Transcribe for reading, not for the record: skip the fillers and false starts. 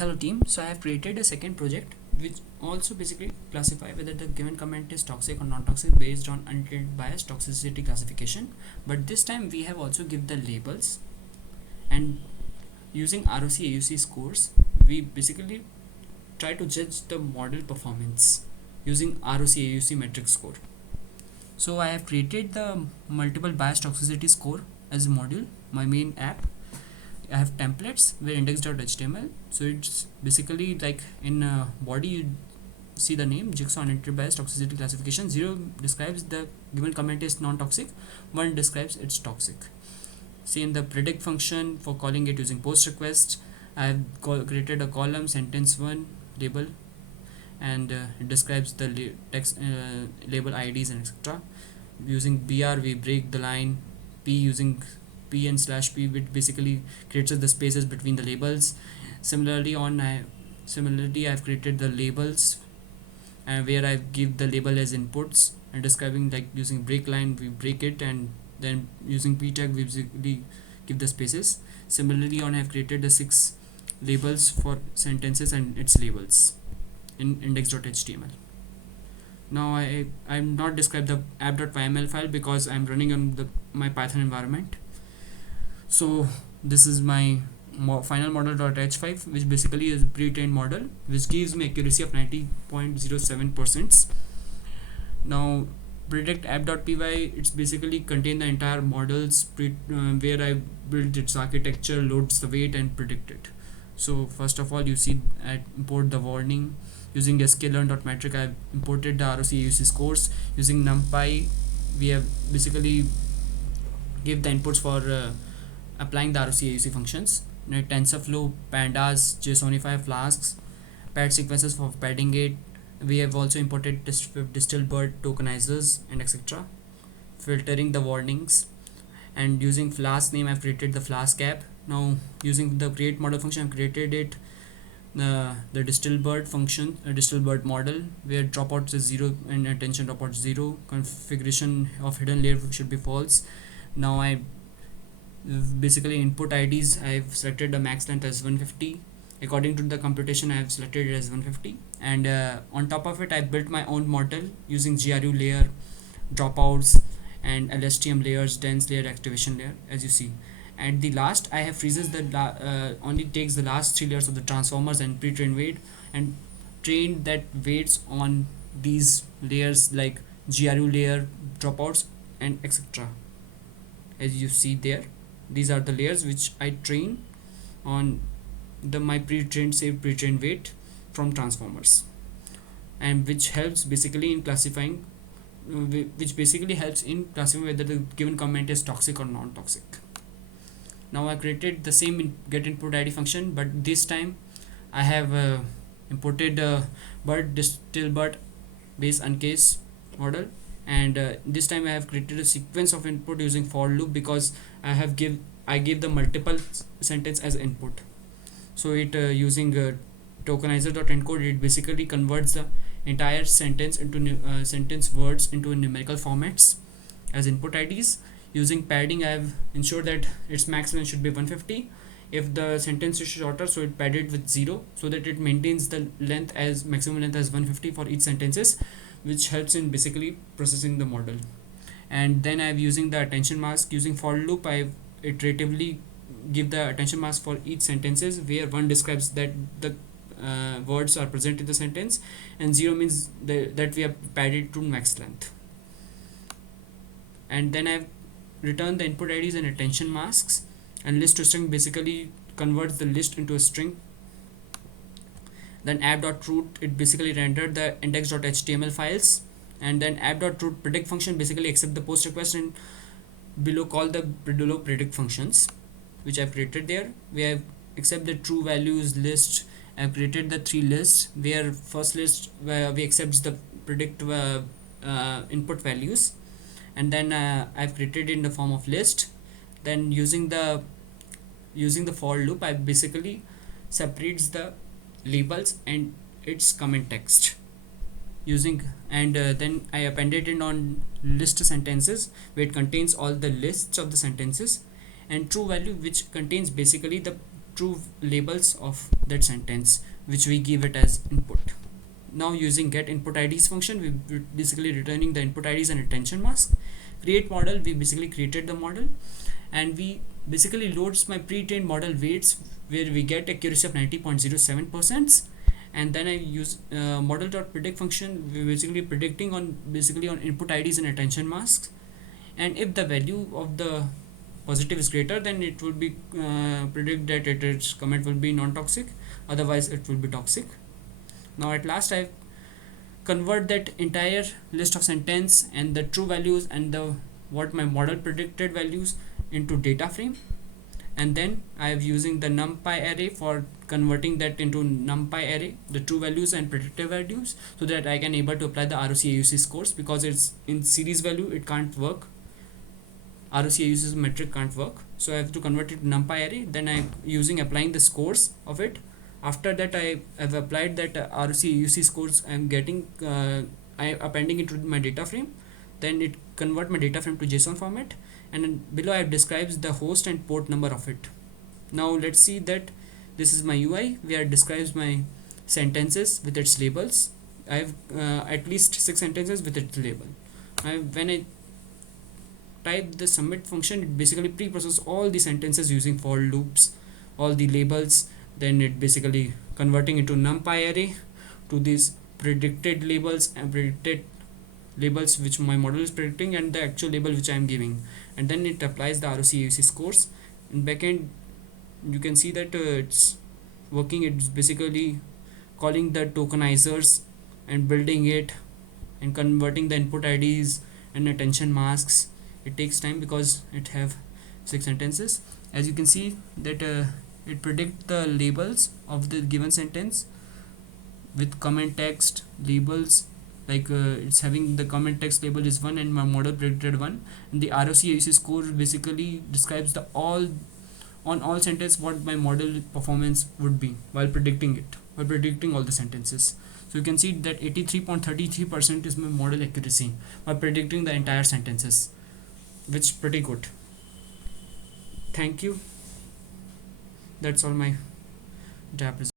Hello team, so I have created a second project which also basically classify whether the given comment is toxic or non-toxic based on unintended bias toxicity classification, but this time we have also give the labels, and using ROC AUC scores we basically try to judge the model performance using ROC AUC metric score. So I have created the multiple bias toxicity score as a module, my main app. I have templates where index.html, so it's basically like in body you see the name jigsaw unintended bias toxicity classification. 0 describes the given comment is non-toxic, 1 describes it's toxic. See, in the predict function for calling it using post request, I have created a column sentence 1 label, and it describes the text label IDs and etc. Using BR we break the line, P using P and /P, which basically creates the spaces between the labels. Similarly I've created the labels where I give the label as inputs and describing, like using break line we break it, and then using P tag we basically give the spaces. Similarly I have created the 6 labels for sentences and its labels in index.html. Now I'm not describe the app.yml file because I'm running on my Python environment. So this is my final model.h5, which basically is a pre-trained model which gives me accuracy of 90.07%. Now predict app.py, it's basically contain the entire models where I built its architecture, loads the weight and predict it. So first of all you see I import the warning. Using sklearn.metric I imported the ROC AUC scores. Using numpy we have basically give the inputs for applying the ROC AUC functions. TensorFlow, pandas, JSONify, flasks, pad sequences for padding it. We have also imported distilled bert tokenizers and etc. Filtering the warnings, and using flask name I've created the flask app. Now using the create model function I've created it the distilled bert function, distilled bert model, where dropout is 0 and attention dropout 0. Configuration of hidden layer should be false. Now I basically input IDs I've selected the max length as 150. According to the computation I have selected it as 150, and on top of it I built my own model using GRU layer, dropouts and LSTM layers, dense layer, activation layer, as you see. And the last I have freezes the only takes the last 3 layers of the transformers and pre-trained weight, and trained that weights on these layers like GRU layer, dropouts and etc. As you see there, these are the layers which I train on my pre-trained weight from transformers, and which helps basically in classifying whether the given comment is toxic or non-toxic. Now I created the same get input ID function, but this time I have imported bert distill bert base uncase model, and this time I have created a sequence of input using for loop because I gave the multiple sentence as input. So it using tokenizer.encode, it basically converts the entire sentence into sentence words into numerical formats as input IDs. Using padding I have ensured that its maximum should be 150. If the sentence is shorter, so it padded with 0 so that it maintains the length as maximum length as 150 for each sentences, which helps in basically processing the model. And then I have using the attention mask. Using for loop I iteratively give the attention mask for each sentences, where 1 describes that the words are present in the sentence, and 0 means that we have padded to max length. And then I have returned the input IDs and attention masks, and list to string basically converts the list into a string. Then app.root, it basically rendered the index.html files, and then app.root predict function basically accept the post request and below call the below predict functions which I've created there. We have accept the true values list. I've created the 3 lists, where first list where we accept the predict input values, and then I've created in the form of list. Then using the for loop I basically separates the labels and its comment text using, and then I appended it on list sentences where it contains all the lists of the sentences, and true value which contains basically the true labels of that sentence, which we give it as input. Now using get input IDs function, we basically returning the input IDs and attention mask. Create model, we basically created the model, and we basically loads my pre-trained model weights, where we get accuracy of 90.07%. And then I use model.predict function. We're basically predicting on input IDs and attention masks, and if the value of the positive is greater, then it will be predict that its comment will be non-toxic, otherwise it will be toxic. Now at last I convert that entire list of sentence and the true values and the what my model predicted values into data frame, and then I am using the numpy array for converting that into numpy array, the true values and predictive values, so that I can able to apply the ROC AUC scores, because it's in series value, it can't work. ROC AUC metric can't work, so I have to convert it to numpy array. Then I'm using applying the scores of it. After that I have applied that ROC AUC scores I'm getting, I appending it to my data frame. Then it convert my data frame to JSON format, and then below I have describes the host and port number of it. Now let's see that this is my UI where it describes my sentences with its labels. I have at least 6 sentences with its label. When I type the submit function, it basically pre-processes all the sentences using for loops, all the labels. Then it basically converting into numpy array to these predicted labels and predicted labels which my model is predicting, and the actual label which I am giving, and then it applies the ROC AUC scores. In backend you can see that it's working. It's basically calling the tokenizers and building it and converting the input IDs and attention masks. It takes time because it have 6 sentences. As you can see that it predict the labels of the given sentence with comment text labels, like it's having the comment text label is 1 and my model predicted 1, and the ROC AUC score basically describes the all sentence what my model performance would be while predicting all the sentences. So you can see that 83.33% is my model accuracy by predicting the entire sentences, which pretty good. Thank you. That's all my entire presentation.